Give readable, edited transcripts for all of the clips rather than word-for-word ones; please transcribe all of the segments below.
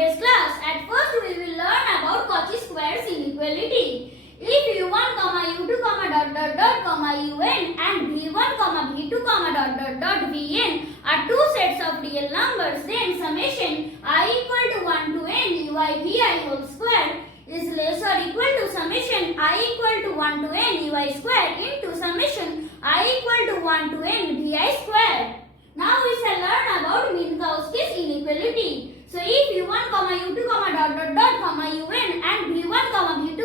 today's class. At first we will learn about Cauchy squares inequality. If u1, u2, un and v1, v2, vn are two sets of real numbers, then summation I equal to 1 to n ui vi whole square is less or equal to summation I equal to 1 to n ui square into summation I equal to 1 to n vi square. Now we shall learn about Minkowski's inequality. So if u1, u2, un and v1, v2,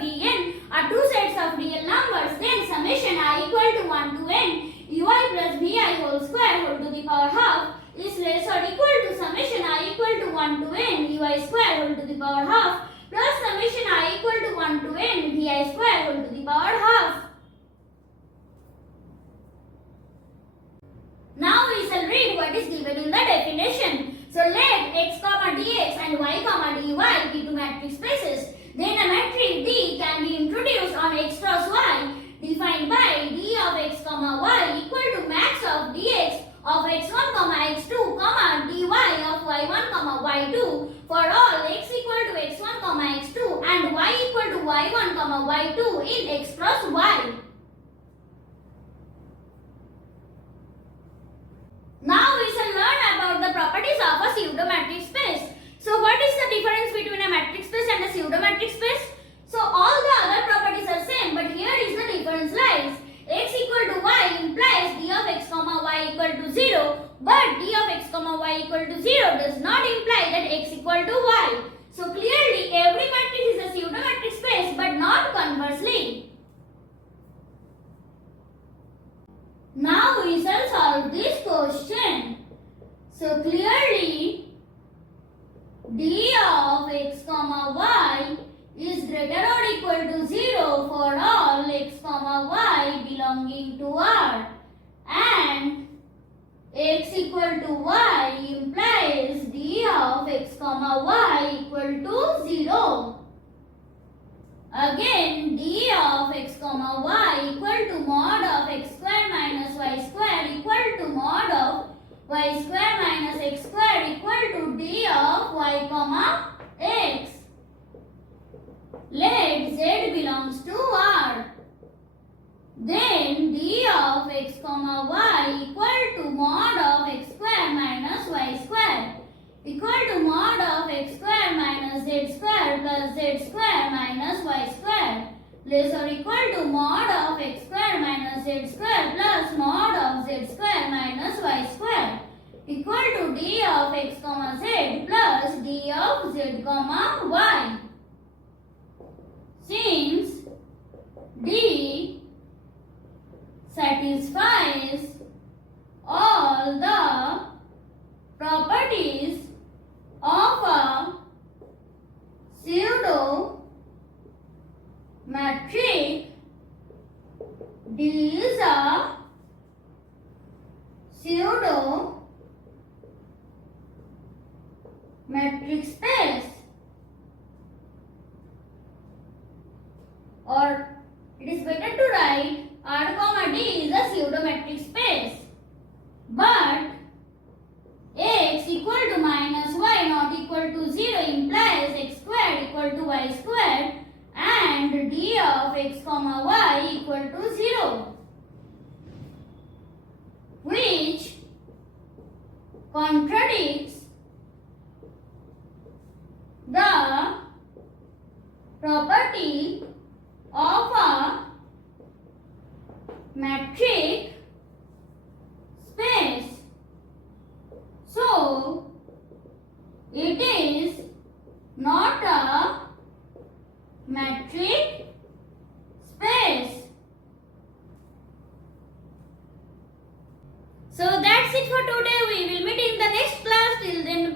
vn are two sets of real numbers, then summation I equal to 1 to n ui plus vi whole square whole to the power half is less or equal to summation I equal to 1 to n ui square whole to the power half plus summation I equal to 1 to n vi square whole to the power half. Now we shall read what is given in the definition. So let x, dx and y, dy be two matrix spaces. Then a matrix D can be introduced on x cross y defined by d of x, y equal to max of dx of x1, x2, dy of y1, y2 for all x equal to x1, x2 and y equal to y1, y2 in x cross y. Now we shall learn about the properties of a pseudo-matrix space. So what is the difference between a matrix space and a pseudo-matrix space? So all the other properties are same, but here is the difference lies. X equal to y implies d of x, y equal to 0, but d of x, y equal to 0 does not imply that x equal to y. So clearly every matrix is a pseudo-matrix space, but not conversely. Now we shall solve this question. So clearly d of x, y is greater or equal to 0 for all x, y belonging to R, and x equal to y implies d of x, y equal to 0. Again, d of x, y equal to mod of x square minus y square equal to mod of y square minus x square equal to d of y, x. Let z belongs to R. Then d of x, y equal to mod of x square minus y square equal to mod of x square minus z square plus z square minus y square less or equal to mod of x square minus z square plus mod of z square minus y square equal to d of x, z plus d of z, y. Since d satisfies all the properties of a pseudo matrix, D is a pseudo matrix space, or it is better to write R, D is a pseudo matrix space, but x equal to minus y not equal to 0 implies x squared equal to y squared and d of x, y equal to 0, which contradicts the property of a matrix space. So, it is not a matrix space. So that's it for today. We will meet in the next class. Till then,